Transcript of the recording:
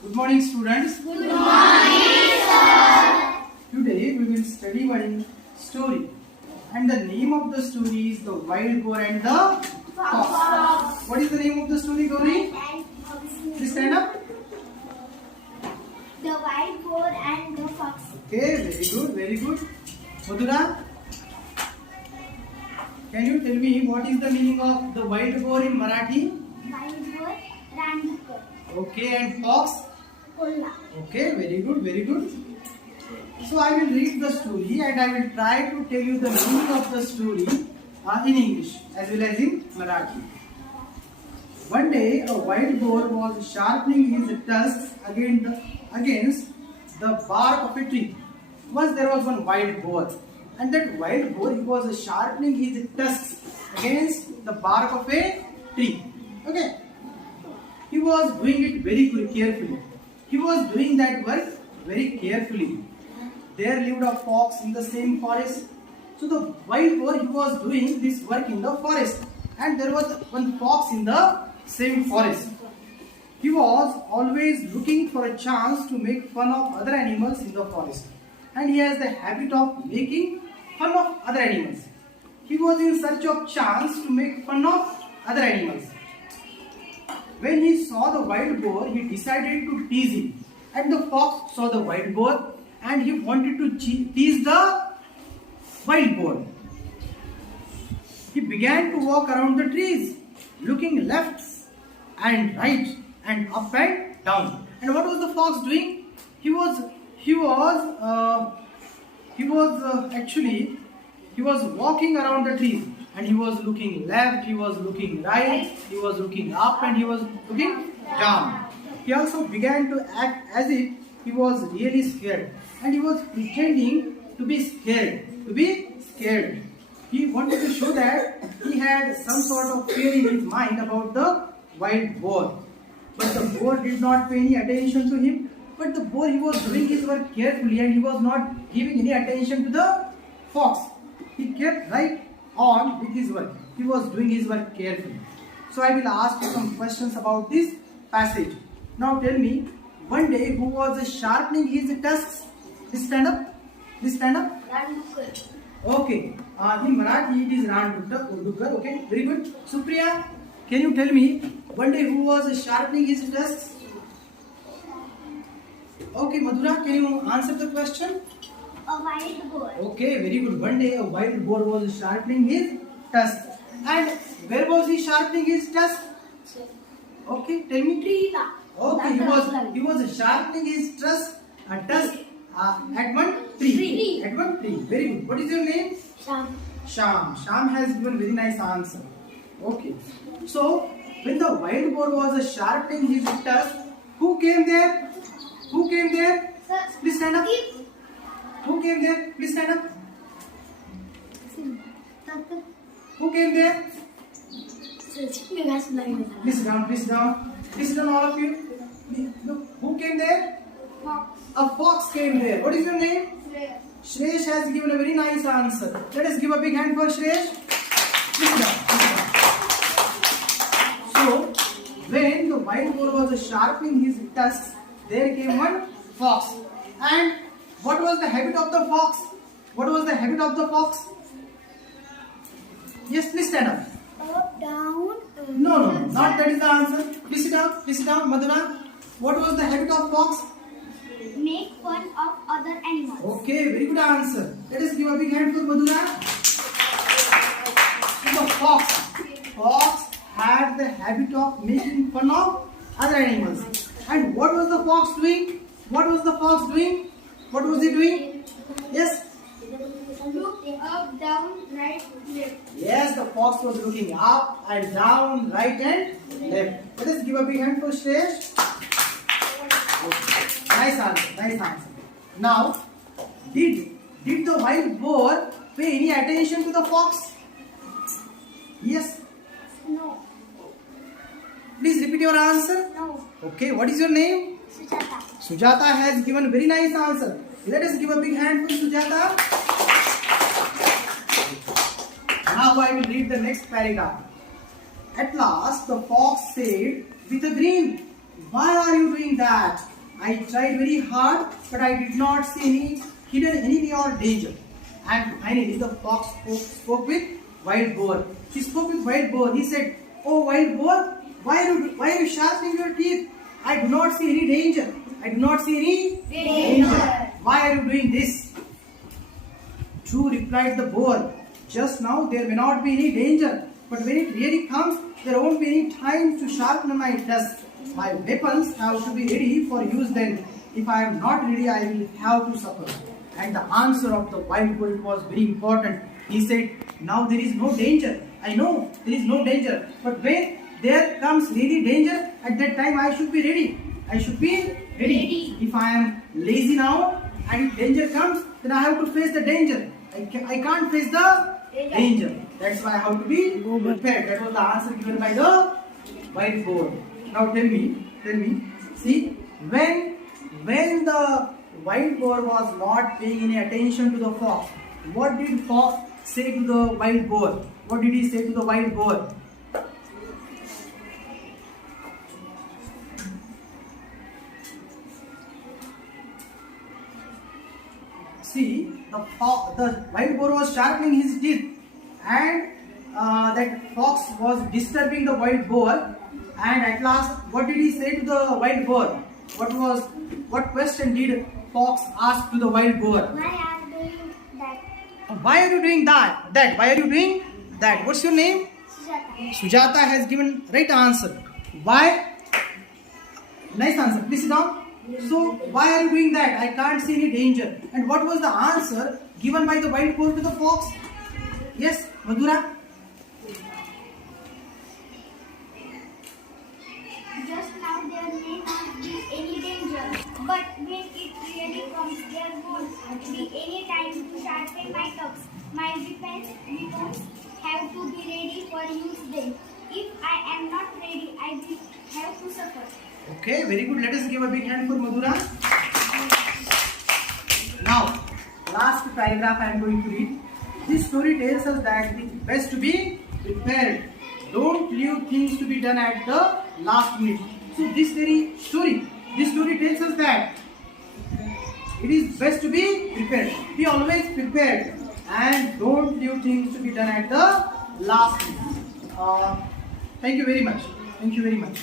Good morning, students. Good morning, sir. Today we will study one story, and the name of the story is The Wild Boar and the Fox. What is the name of the story, Gauri? Please stand up. The Wild Boar and the Fox. Okay, very good, very good. Madhura, can you tell me what is the meaning of the wild boar in Marathi? Wild Boar, Randukar, Okay, and fox? Kolla. Okay, very good, very good. So I will read the story and I will try to tell you the meaning of the story in English as well as in Marathi. One day a wild boar was sharpening his tusks against the bark of a tree. Once there was one wild boar, and that wild boar he was sharpening his tusks against the bark of a tree. Okay. He was doing it very carefully. He was doing that work very carefully. There lived a fox in the same forest. So the wild boar he was doing this work in the forest, and there was one fox in the same forest. He was always looking for a chance to make fun of other animals in the forest, and he has the habit of making fun of other animals. He was in search of chance to make fun of other animals. When he saw the wild boar, he decided to tease him. And the fox saw the wild boar and he wanted to tease the wild boar. He began to walk around the trees, looking left and right and up and down. And what was the fox doing? He was walking around the trees, and he was looking left, he was looking right, he was looking up, and he was looking down. He also began to act as if he was really scared, and he was pretending to be scared. He wanted to show that he had some sort of fear in his mind about the wild boar. But the boar did not pay any attention to him. But the boar, he was doing his work carefully and he was not giving any attention to the fox. He kept right on with his work. He was doing his work carefully. So I will ask you some questions about this passage. Now tell me, one day who was sharpening his tusks? Please stand up. Please stand up. Randukar. Okay. In Marathi it is Randukar. Okay. Very good. Supriya, can you tell me one day who was sharpening his tusks? Okay, Madhura, can you answer the question? A wild boar. Okay, very good. One day a wild boar was sharpening his tusks. And where was he sharpening his tusks? Okay, tell me. Tree. Okay, he was sharpening his tusk at one tree. At one tree. Very good. What is your name? Sham. Sham. Sham has given very nice answer. Okay. So when the wild boar was sharpening his tusk, who came there? Who came there? Sir. Please stand up. Who came there? Please stand up. Who came there? Please sit down. Please sit down. Please sit down, all of you. Look, who came there? Fox. A fox came there. What is your name? Shresh has given a very nice answer. Let us give a big hand for Shresh. Please sit down. So, when the wild boar was sharpening his tusks, there came one fox. And what was the habit of the fox? What was the habit of the fox? Yes, please stand up. Up, down. No, not that is the answer. Please sit down, Madhura. What was the habit of fox? Make fun of other animals. Okay, very good answer. Let us give a big hand for Madhura. So the fox had the habit of making fun of other animals. And what was the fox doing? What was he doing? Yes? Look up, down, right, left. Yes, the fox was looking up and down, right and left. Let us give a big hand for Shresh. Nice answer. Now, did the wild boar pay any attention to the fox? Yes. No. Please repeat your answer. No. Okay, what is your name? Sujata. Sujata has given a very nice answer. Let us give a big hand for Sujata. Now I will read the next paragraph. At last the fox said with a grin, Why are you doing that? I tried very hard, but I did not see any hidden enemy or danger. And finally, the fox spoke with wild boar. He spoke with wild boar. He said, "Oh, wild boar, why are you sharpening your teeth? I do not see any danger. I do not see any danger. Why are you doing this?" True, replied the boar. Just now there may not be any danger, but when it really comes, there won't be any time to sharpen my tusk. My weapons have to be ready for use then. If I am not ready, I will have to suffer. And the answer of the wild boar was very important. He said, "Now there is no danger. I know there is no danger. But when there comes really danger, at that time I should be ready. I should be ready. If I am lazy now and danger comes, then I have to face the danger. I can't face the danger. That's why I have to be prepared." That was the answer given by the wild boar. Now tell me, see, when the wild boar was not paying any attention to the fox, what did fox say to the wild boar? What did he say to the wild boar? See, the wild boar was sharpening his teeth, and that fox was disturbing the wild boar. And at last, what did he say to the wild boar? What question did fox ask to the wild boar? Why are you doing that? Why are you doing that? Why are you doing that? What's your name? Sujata. Sujata has given right answer. Why? Nice answer. Please sit down. So, why are you doing that? I can't see any danger. And what was the answer given by the wild boar to the fox? Yes, Madhura? Just now there may not be any danger, but when it really comes, there won't be any time to sharpen my tusks. My weapons have to be ready for use then. If I am not ready, I will have to suffer. Okay, very good. Let us give a big hand for Madhura. Now, last paragraph I am going to read. This story tells us that it is best to be prepared. Don't leave things to be done at the last minute. So this story tells us that it is best to be prepared. Be always prepared and don't leave things to be done at the last minute. Thank you very much. Thank you very much.